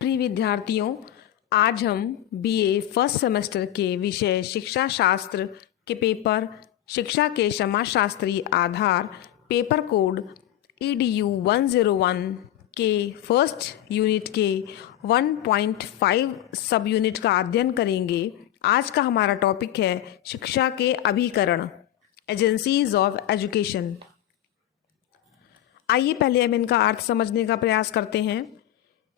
प्रिय विद्यार्थियों, आज हम बीए फर्स्ट सेमेस्टर के विषय शिक्षा शास्त्र के पेपर शिक्षा के समाजशास्त्री आधार पेपर कोड EDU 101 के फर्स्ट यूनिट के 1.5 सब यूनिट का अध्ययन करेंगे। आज का हमारा टॉपिक है शिक्षा के अभिकरण, एजेंसीज ऑफ एजुकेशन। आइए पहले हम इनका अर्थ समझने का प्रयास करते हैं।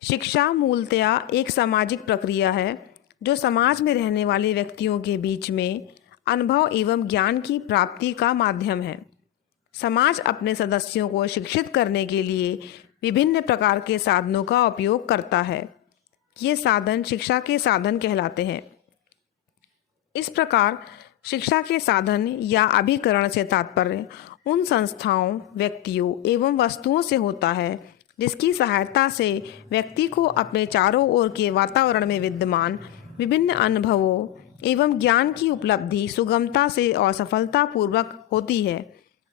शिक्षा मूलतया एक सामाजिक प्रक्रिया है जो समाज में रहने वाले व्यक्तियों के बीच में अनुभव एवं ज्ञान की प्राप्ति का माध्यम है। समाज अपने सदस्यों को शिक्षित करने के लिए विभिन्न प्रकार के साधनों का उपयोग करता है। ये साधन शिक्षा के साधन कहलाते हैं। इस प्रकार शिक्षा के साधन या अभिकरण से तात्पर्य उन संस्थाओं, व्यक्तियों एवं वस्तुओं से होता है जिसकी सहायता से व्यक्ति को अपने चारों ओर के वातावरण में विद्यमान विभिन्न अनुभवों एवं ज्ञान की उपलब्धि सुगमता से और सफलतापूर्वक होती है।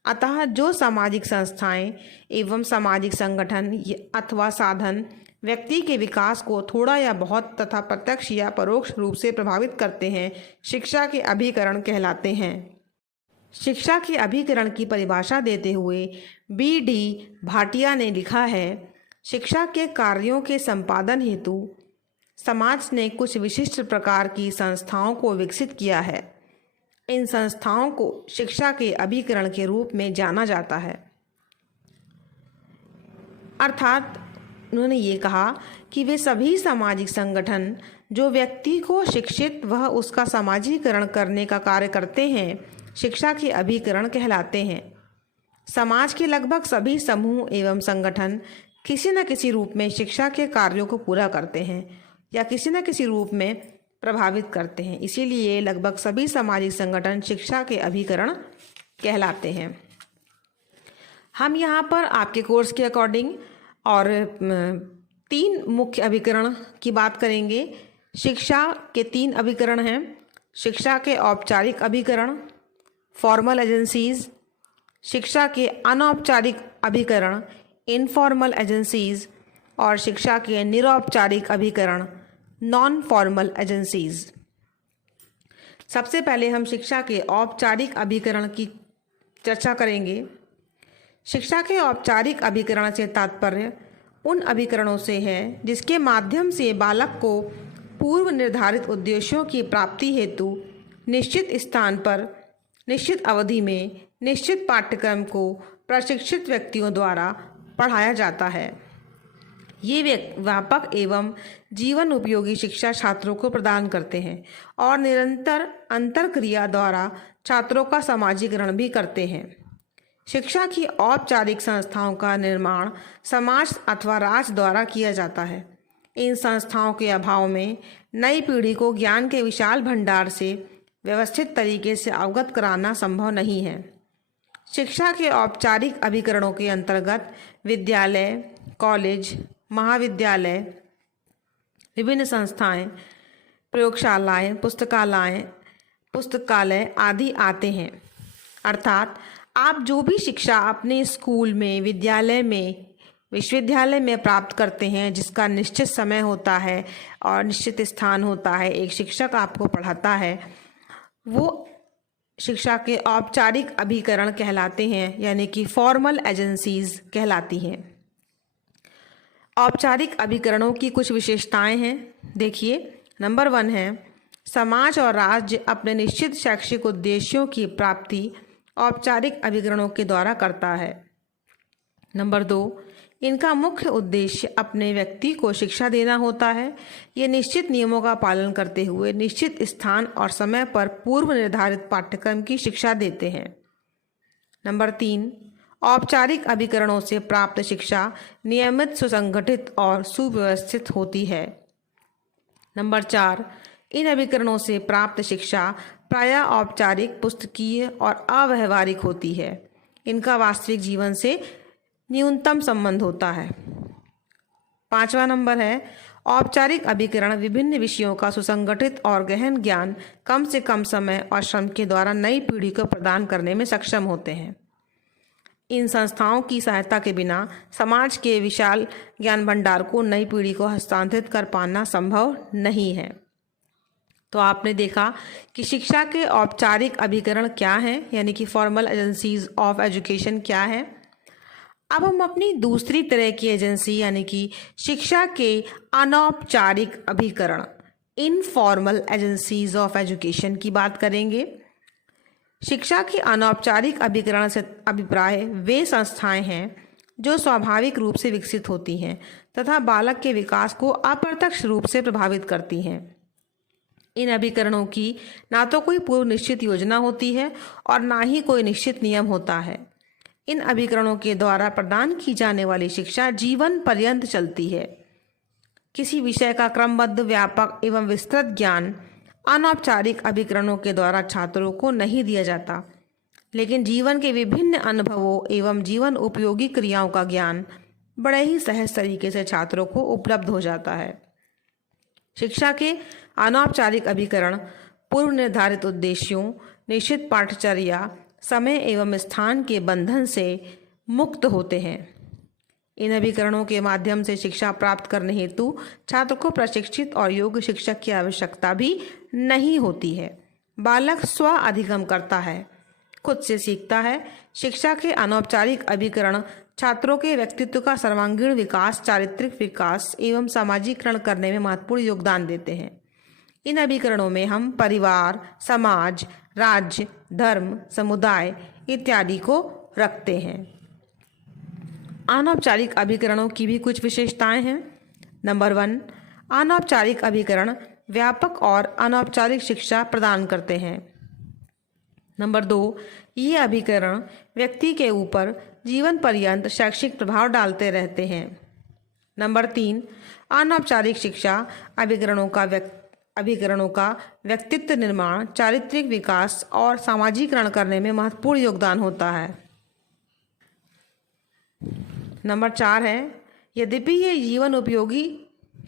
अतः जो सामाजिक संस्थाएं एवं सामाजिक संगठन अथवा साधन व्यक्ति के विकास को थोड़ा या बहुत तथा प्रत्यक्ष या परोक्ष रूप से प्रभावित करते हैं, शिक्षा के अभिकरण कहलाते हैं। शिक्षा के अभिकरण की परिभाषा देते हुए BD भाटिया ने लिखा है, शिक्षा के कार्यों के संपादन हेतु समाज ने कुछ विशिष्ट प्रकार की संस्थाओं को विकसित किया है। इन संस्थाओं को शिक्षा के अभिकरण के रूप में जाना जाता है। अर्थात उन्होंने ये कहा कि वे सभी सामाजिक संगठन जो व्यक्ति को शिक्षित वह उसका सामाजिकरण करने का कार्य करते हैं, शिक्षा के अभिकरण कहलाते हैं। समाज के लगभग सभी समूह एवं संगठन किसी न किसी रूप में शिक्षा के कार्यों को पूरा करते हैं या किसी न किसी रूप में प्रभावित करते हैं। इसीलिए लगभग सभी सामाजिक संगठन शिक्षा के अभिकरण कहलाते हैं। हम यहाँ पर आपके कोर्स के अकॉर्डिंग और 3 मुख्य अभिकरण की बात करेंगे। शिक्षा के 3 अभिकरण हैं। शिक्षा के औपचारिक अभिकरण, फॉर्मल एजेंसीज, शिक्षा के अनौपचारिक अभिकरण, इनफॉर्मल एजेंसीज, और शिक्षा के निरौपचारिक अभिकरण, नॉन फॉर्मल एजेंसीज। सबसे पहले हम शिक्षा के औपचारिक अभिकरण की चर्चा करेंगे। शिक्षा के औपचारिक अभिकरण से तात्पर्य उन अभिकरणों से है जिसके माध्यम से बालक को पूर्व निर्धारित उद्देश्यों की प्राप्ति हेतु निश्चित स्थान पर निश्चित अवधि में निश्चित पाठ्यक्रम को प्रशिक्षित व्यक्तियों द्वारा पढ़ाया जाता है। ये व्यापक एवं जीवन उपयोगी शिक्षा छात्रों को प्रदान करते हैं और निरंतर अंतरक्रिया द्वारा छात्रों का समाजीकरण भी करते हैं। शिक्षा की औपचारिक संस्थाओं का निर्माण समाज अथवा राज्य द्वारा किया जाता है। इन संस्थाओं के अभाव में नई पीढ़ी को ज्ञान के विशाल भंडार से व्यवस्थित तरीके से अवगत कराना संभव नहीं है। शिक्षा के औपचारिक अभिकरणों के अंतर्गत विद्यालय, कॉलेज, महाविद्यालय, विभिन्न संस्थाएं, प्रयोगशालाएं, पुस्तकालय आदि आते हैं। अर्थात आप जो भी शिक्षा अपने स्कूल में, विद्यालय में, विश्वविद्यालय में प्राप्त करते हैं, जिसका निश्चित समय होता है और निश्चित स्थान होता है, एक शिक्षक आपको पढ़ाता है, वो शिक्षा के औपचारिक अभिकरण कहलाते हैं, यानी कि फॉर्मल एजेंसीज कहलाती हैं। औपचारिक अभिकरणों की कुछ विशेषताएं हैं। देखिए, नंबर 1 है, समाज और राज्य अपने निश्चित शैक्षिक उद्देश्यों की प्राप्ति औपचारिक अभिकरणों के द्वारा करता है। नंबर 2, इनका मुख्य उद्देश्य अपने व्यक्ति को शिक्षा देना होता है। ये निश्चित नियमों का पालन करते हुए निश्चित स्थान और समय पर पूर्व निर्धारित पाठ्यक्रम की शिक्षा देते हैं। नंबर 3, औपचारिक अभिकरणों से प्राप्त शिक्षा नियमित, सुसंगठित और सुव्यवस्थित होती है। नंबर 4, इन अभिकरणों से प्राप्त शिक्षा प्रायः औपचारिक, पुस्तकीय और अव्यावहारिक होती है। इनका वास्तविक जीवन से न्यूनतम संबंध होता है। 5वां नंबर है, औपचारिक अभिकरण विभिन्न विषयों का सुसंगठित और गहन ज्ञान कम से कम समय और श्रम के द्वारा नई पीढ़ी को प्रदान करने में सक्षम होते हैं। इन संस्थाओं की सहायता के बिना समाज के विशाल ज्ञान भंडार को नई पीढ़ी को हस्तांतरित कर पाना संभव नहीं है। तो आपने देखा कि शिक्षा के औपचारिक अभिकरण क्या हैं, यानी कि फॉर्मल एजेंसीज ऑफ एजुकेशन क्या है। अब हम अपनी दूसरी तरह की एजेंसी यानी कि शिक्षा के अनौपचारिक अभिकरण इनफॉर्मल एजेंसीज ऑफ एजुकेशन की बात करेंगे। शिक्षा के अनौपचारिक अभिकरण से अभिप्राय वे संस्थाएं हैं जो स्वाभाविक रूप से विकसित होती हैं तथा बालक के विकास को अप्रत्यक्ष रूप से प्रभावित करती हैं। इन अभिकरणों की ना तो कोई पूर्व निश्चित योजना होती है और ना ही कोई निश्चित नियम होता है। इन अभिकरणों के द्वारा प्रदान की जाने वाली शिक्षा जीवन पर्यंत चलती है। किसी विषय का क्रमबद्ध, व्यापक एवं विस्तृत ज्ञान अनौपचारिक अभिकरणों के द्वारा छात्रों को नहीं दिया जाता, लेकिन जीवन के विभिन्न अनुभवों एवं जीवन उपयोगी क्रियाओं का ज्ञान बड़े ही सहज तरीके से छात्रों को उपलब्ध हो जाता है। शिक्षा के अनौपचारिक अभिकरण पूर्व निर्धारित उद्देश्यों, निश्चित पाठचर्या, समय एवं स्थान के बंधन से मुक्त होते हैं। इन अभिकरणों के माध्यम से शिक्षा प्राप्त करने हेतु छात्र को प्रशिक्षित और योग्य शिक्षक की आवश्यकता भी नहीं होती है। बालक स्व अधिगम करता है, खुद से सीखता है। शिक्षा के अनौपचारिक अभिकरण छात्रों के व्यक्तित्व का सर्वांगीण विकास, चारित्रिक विकास एवं सामाजिकरण करने में महत्वपूर्ण योगदान देते हैं। इन अभिकरणों में हम परिवार, समाज, राज्य, धर्म, समुदाय इत्यादि को रखते हैं। अनौपचारिक अभिकरणों की भी कुछ विशेषताएं हैं। नंबर 1, अनौपचारिक अभिकरण व्यापक और अनौपचारिक शिक्षा प्रदान करते हैं। नंबर 2, ये अभिकरण व्यक्ति के ऊपर जीवन पर्यंत शैक्षिक प्रभाव डालते रहते हैं। नंबर 3, अनौपचारिक शिक्षा अभिकरणों का व्यक्तित्व निर्माण, चारित्रिक विकास और सामाजिकरण करने में महत्वपूर्ण योगदान होता है। नंबर 4 है, यद्यपि ये जीवन उपयोगी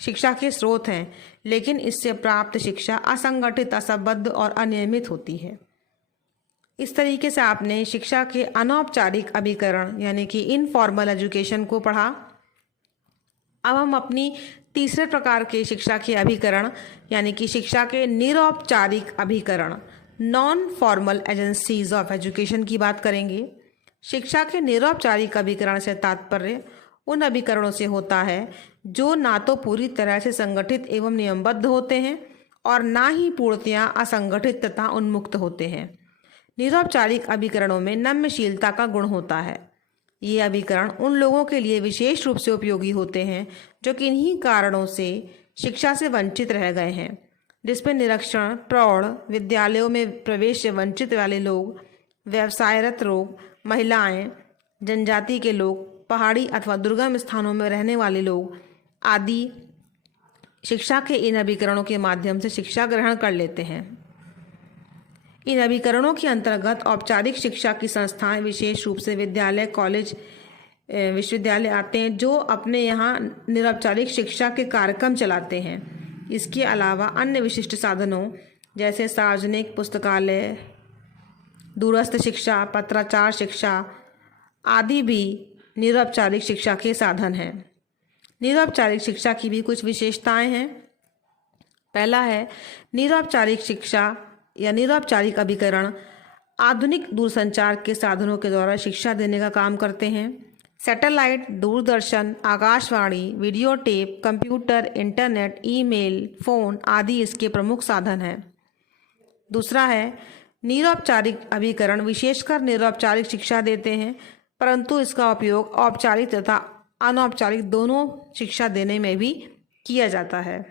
शिक्षा के स्रोत हैं, लेकिन इससे प्राप्त शिक्षा असंगठित, असंबद्ध और अनियमित होती है। इस तरीके से आपने शिक्षा के अनौपचारिक अभिकरण यानी कि इनफॉर्मल एजुकेशन को पढ़ा। अब हम अपनी तीसरे प्रकार के शिक्षा के अभिकरण यानी कि शिक्षा के निरौपचारिक अभिकरण non formal agencies of education की बात करेंगे। शिक्षा के निरौपचारिक अभिकरण से तात्पर्य उन अभिकरणों से होता है जो ना तो पूरी तरह से संगठित एवं नियमबद्ध होते हैं और ना ही पूर्णतया असंगठित तथा उन्मुक्त होते हैं। निरौपचारिक अभिकरणों में नम्यशीलता का गुण होता है। ये अभिकरण उन लोगों के लिए विशेष रूप से उपयोगी होते हैं जो किन्हीं कारणों से शिक्षा से वंचित रह गए हैं, जिसमें निरक्षर, प्रौढ़, विद्यालयों में प्रवेश से वंचित वाले लोग, व्यवसायरत लोग, महिलाएं, जनजाति के लोग, पहाड़ी अथवा दुर्गम स्थानों में रहने वाले लोग आदि शिक्षा के इन अभिकरणों के माध्यम से शिक्षा ग्रहण कर लेते हैं। इन अभिकरणों के अंतर्गत औपचारिक शिक्षा की संस्थाएं विशेष रूप से विद्यालय, कॉलेज, विश्वविद्यालय आते हैं जो अपने यहाँ निरौपचारिक शिक्षा के कार्यक्रम चलाते हैं। इसके अलावा अन्य विशिष्ट साधनों जैसे सार्वजनिक पुस्तकालय, दूरस्थ शिक्षा, पत्राचार शिक्षा आदि भी निरौपचारिक शिक्षा के साधन हैं। निरौपचारिक शिक्षा की भी कुछ विशेषताएं हैं। पहला है, निरौपचारिक शिक्षा या निरौपचारिक अभिकरण आधुनिक दूरसंचार के साधनों के द्वारा शिक्षा देने का काम करते हैं। Satellite, Doordarshan, Akashvani, video tape, computer, internet, email, phone आदि इसके प्रमुख साधन हैं। दूसरा है, निरौपचारिक अभिकरण विशेषकर निरौपचारिक शिक्षा देते हैं, परंतु इसका उपयोग औपचारिक तथा अनौपचारिक दोनों शिक्षा देने में भी किया जाता है।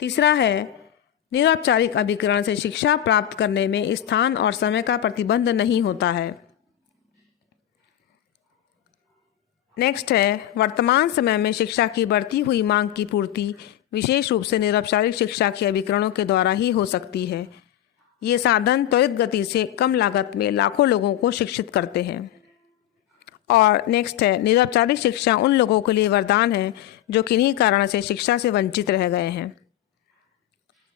तीसरा है, निरौपचारिक अभिकरण से शिक्षा प्राप्त करने में स्थान और समय का प्रतिबंध नहीं होता है। नेक्स्ट है, वर्तमान समय में शिक्षा की बढ़ती हुई मांग की पूर्ति विशेष रूप से निरौपचारिक शिक्षा के अभिकरणों के द्वारा ही हो सकती है। ये साधन त्वरित गति से कम लागत में लाखों लोगों को शिक्षित करते हैं। और नेक्स्ट है, निरौपचारिक शिक्षा उन लोगों के लिए वरदान है जो किन्हीं कारण से शिक्षा से वंचित रह गए हैं।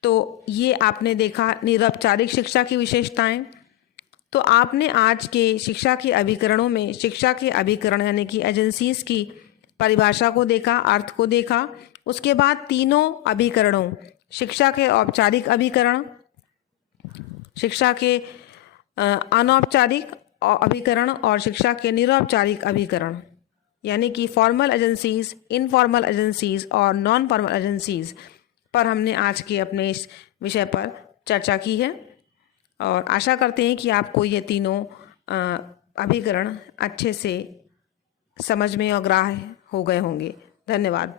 तो ये आपने देखा निरौपचारिक शिक्षा की विशेषताएं। तो आपने आज के शिक्षा के अभिकरणों में शिक्षा के अभिकरण यानी कि एजेंसीज की परिभाषा को देखा, अर्थ को देखा। उसके बाद तीनों अभिकरणों, शिक्षा के औपचारिक अभिकरण, शिक्षा के अनौपचारिक अभिकरण और शिक्षा के निरौपचारिक अभिकरण, यानी कि फॉर्मल एजेंसीज, इनफॉर्मल एजेंसीज और नॉन फॉर्मल एजेंसीज पर हमने आज के अपने इस विषय पर चर्चा की है। और आशा करते हैं कि आपको ये तीनों अभिकरण अच्छे से समझ में और ग्राह्य हो गए होंगे। धन्यवाद।